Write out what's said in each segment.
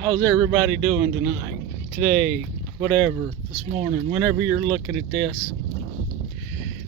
How's everybody doing tonight? Today, whatever, this morning, whenever you're looking at this.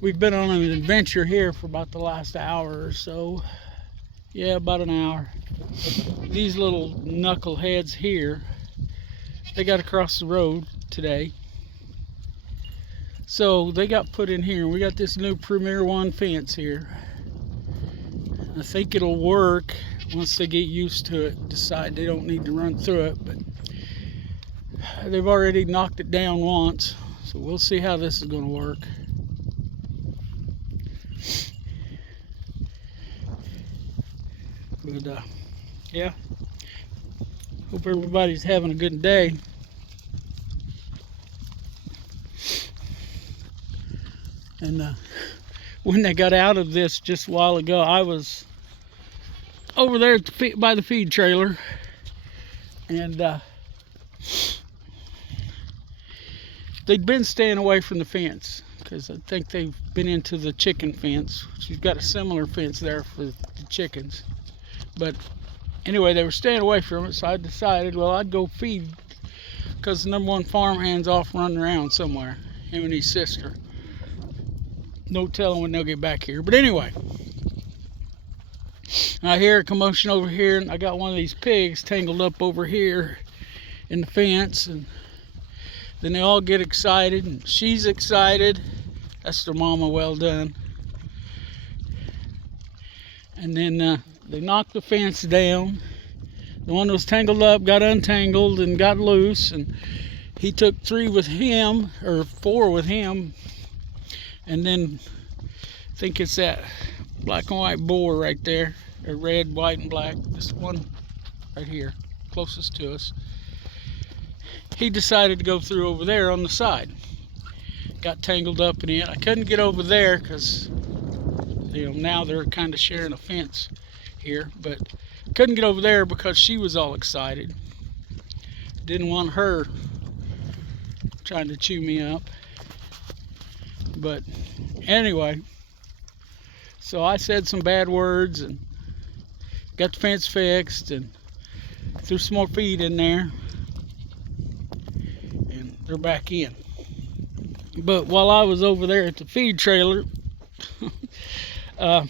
We've been on an adventure here for about the last hour or so. Yeah, about an hour. These little knuckleheads here, they got across the road today. So they got put in here. We got this new Premier One fence here. I think it'll work once they get used to it, decide they don't need to run through it, but they've already knocked it down once, so we'll see how this is going to work. But yeah, hope everybody's having a good day. And when they got out of this just a while ago, I was over there by the feed trailer, and they'd been staying away from the fence because I think they've been into the chicken fence. She's got a similar fence there for the chickens, but anyway, they were staying away from it, so I decided, well, I'd go feed, because the number one farmhand's off running around somewhere, him and his sister. No telling when they'll get back here, but anyway, I hear a commotion over here, and I got one of these pigs tangled up over here in the fence, and then they all get excited, and she's excited. That's their mama, well done. And then they knocked the fence down. The one that was tangled up got untangled and got loose, and he took 3 with him, or 4 with him, and then I think it's that black and white boar right there, or red, white, and black, this one right here, closest to us. He decided to go through over there on the side. Got tangled up in it. I couldn't get over there because, you know, now they're kind of sharing a fence here, but couldn't get over there because she was all excited. Didn't want her trying to chew me up. But anyway, so I said some bad words and got the fence fixed and threw some more feed in there, and they're back in. But while I was over there at the feed trailer, I'm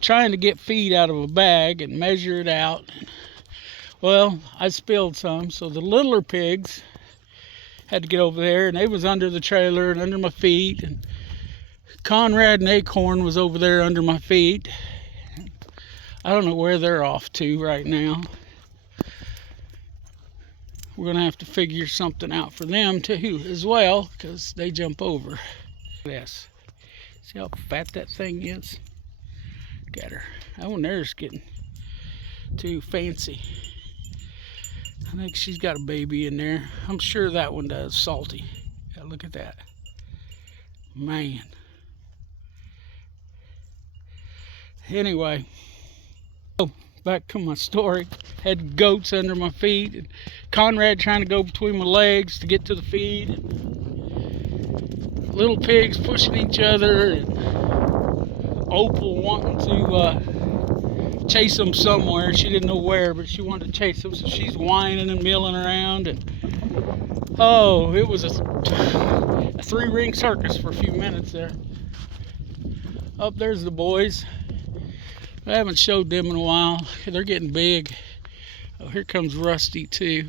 trying to get feed out of a bag and measure it out. Well, I spilled some, so the littler pigs had to get over there, and they was under the trailer and under my feet, and Conrad and Acorn was over there under my feet. I don't know where they're off to right now. We're gonna have to figure something out for them too as well, because they jump over. This. See how fat that thing is? Look at her. That one there's getting too fancy. I think she's got a baby in there. I'm sure that one does. Salty. Yeah, look at that. Man. Anyway, back to my story. Had goats under my feet, and Conrad trying to go between my legs to get to the feed. Little pigs pushing each other, and Opal wanting to chase them somewhere. She didn't know where, but she wanted to chase them, so she's whining and milling around. And oh, it was a 3-ring circus for a few minutes there. Up there's the boys. I haven't showed them in a while. They're getting big. Oh, here comes Rusty too.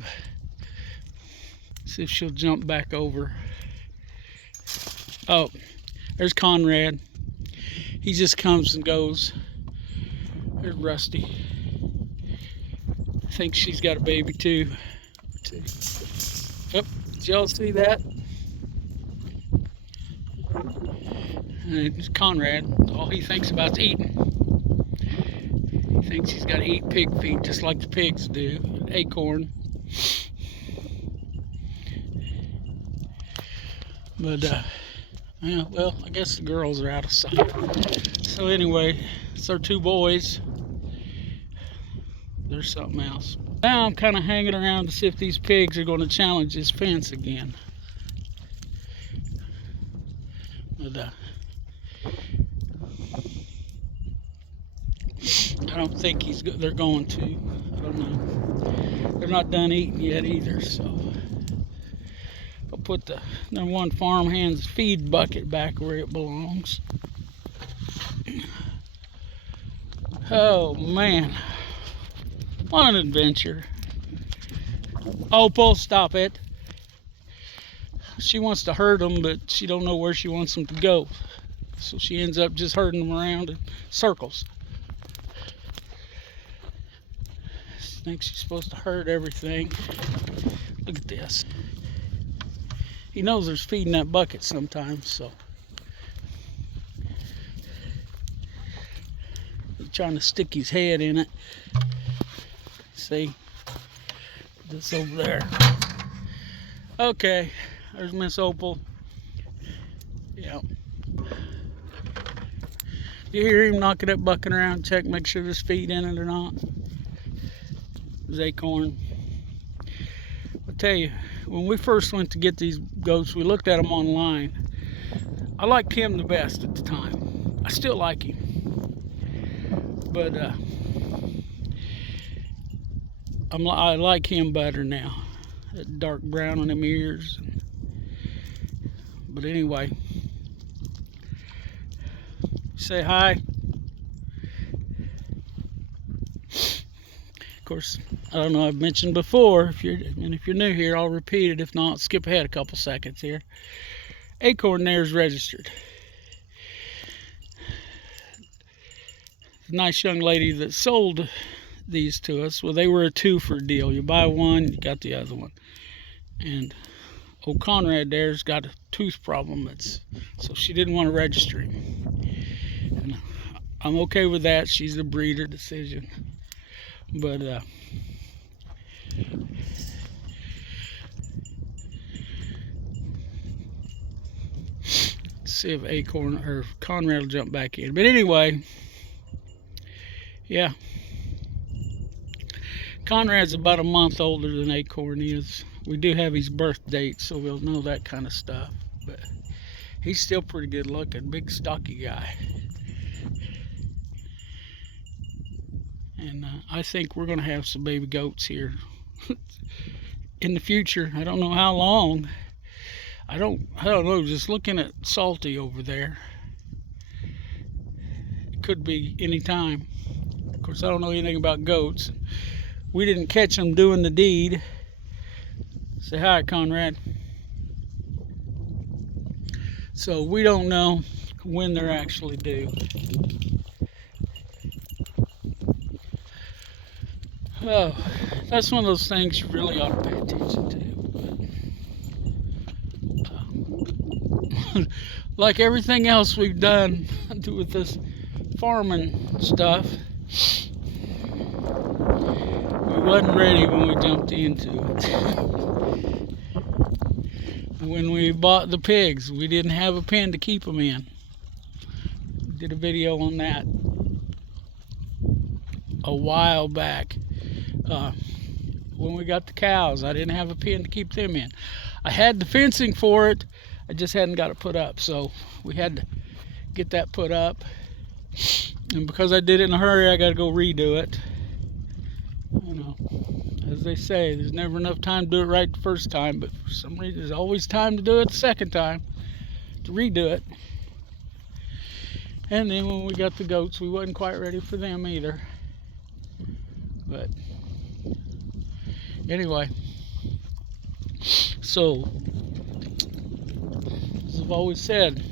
See if she'll jump back over. Oh, there's Conrad. He just comes and goes. There's Rusty. I think she's got a baby too. Yep, did y'all see that? And it's Conrad. All he thinks about is eating. He thinks he's got to eat pig feet just like the pigs do. Acorn. But yeah, well, I guess the girls are out of sight. So anyway, it's our 2 boys. There's something else. Now I'm kind of hanging around to see if these pigs are going to challenge this fence again. But I don't think they're going to. I don't know. They're not done eating yet either, so I'll put the number one farmhand's feed bucket back where it belongs. Oh man, what an adventure. Opal, stop it. She wants to herd them, but she don't know where she wants them to go. So she ends up just herding them around in circles. She thinks she's supposed to herd everything. Look at this. He knows there's feed in that bucket sometimes, so. He's trying to stick his head in it. See? This over there. Okay, there's Miss Opal. Yep. You hear him knocking that bucket around, check, make sure there's feed in it or not. There's Acorn. I'll tell you, when we first went to get these goats, we looked at them online. I liked him the best at the time. I still like him. But I like him better now. That dark brown on them ears. But anyway, say hi. Of course, I don't know, I've mentioned before, if you're new here, I'll repeat it. If not, skip ahead a couple seconds here. Acorn there is registered. The nice young lady that sold these to us, well, they were a 2-for deal. You buy one, you got the other one. And old Conrad there's got a tooth problem, so she didn't want to register him. And I'm okay with that. She's a breeder decision. But see if Acorn or Conrad will jump back in. But anyway, yeah, Conrad's about a month older than Acorn is. We do have his birth date, so we'll know that kind of stuff. But he's still pretty good looking, big stocky guy. And I think we're going to have some baby goats here in the future. I don't know how long. I don't know. Just looking at Salty over there, it could be any time. Of course, I don't know anything about goats. We didn't catch them doing the deed. Say hi, Conrad. So we don't know when they're actually due. Oh, that's one of those things you really ought to pay attention to. Like everything else we've done with this farming stuff, we wasn't ready when we jumped into it. When we bought the pigs, we didn't have a pen to keep them in. Did a video on that a while back. When we got the cows, I didn't have a pen to keep them in. I had the fencing for it, I just hadn't got it put up, so we had to get that put up. And because I did it in a hurry, I got to go redo it. You know, as they say, there's never enough time to do it right the first time, but for some reason there's always time to do it the second time, to redo it. And then when we got the goats, we wasn't quite ready for them either. But anyway, so as I've always said,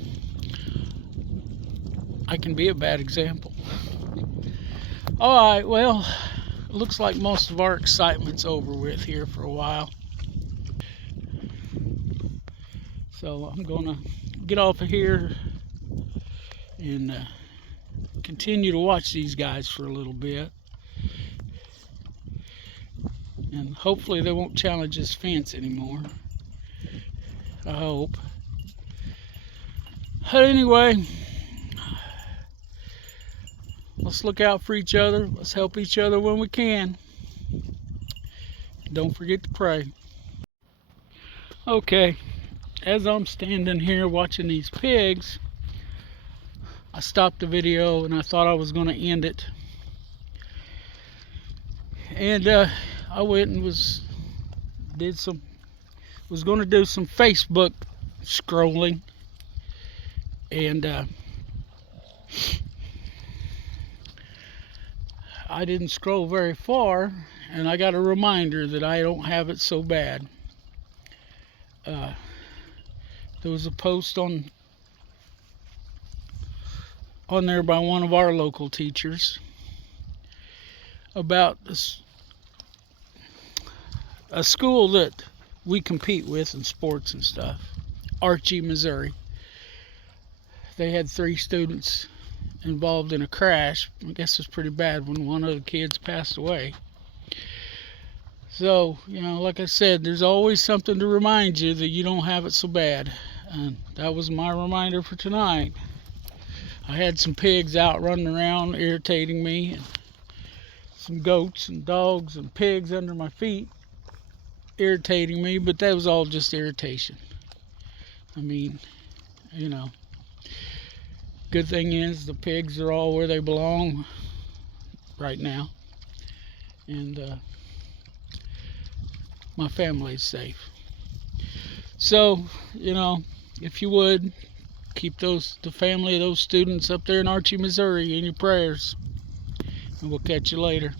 I can be a bad example. Alright, well, it looks like most of our excitement's over with here for a while. So I'm gonna get off of here and continue to watch these guys for a little bit. And hopefully they won't challenge this fence anymore. I hope. But anyway, let's look out for each other. Let's help each other when we can. Don't forget to pray. Okay, as I'm standing here watching these pigs, I stopped the video and I thought I was going to end it. And I went and was going to do some Facebook scrolling, and I didn't scroll very far, and I got a reminder that I don't have it so bad. There was a post on there by one of our local teachers about a school that we compete with in sports and stuff, Archie, Missouri. They had 3 students involved in a crash. I guess it's pretty bad when one of the kids passed away. So, like I said, there's always something to remind you that you don't have it so bad. And that was my reminder for tonight. I had some pigs out running around irritating me, and some goats and dogs and pigs under my feet irritating me, but that was all just irritation. I mean, good thing is the pigs are all where they belong right now, and my family's safe. So, if you would, keep the family of those students up there in Archie, Missouri in your prayers, and we'll catch you later.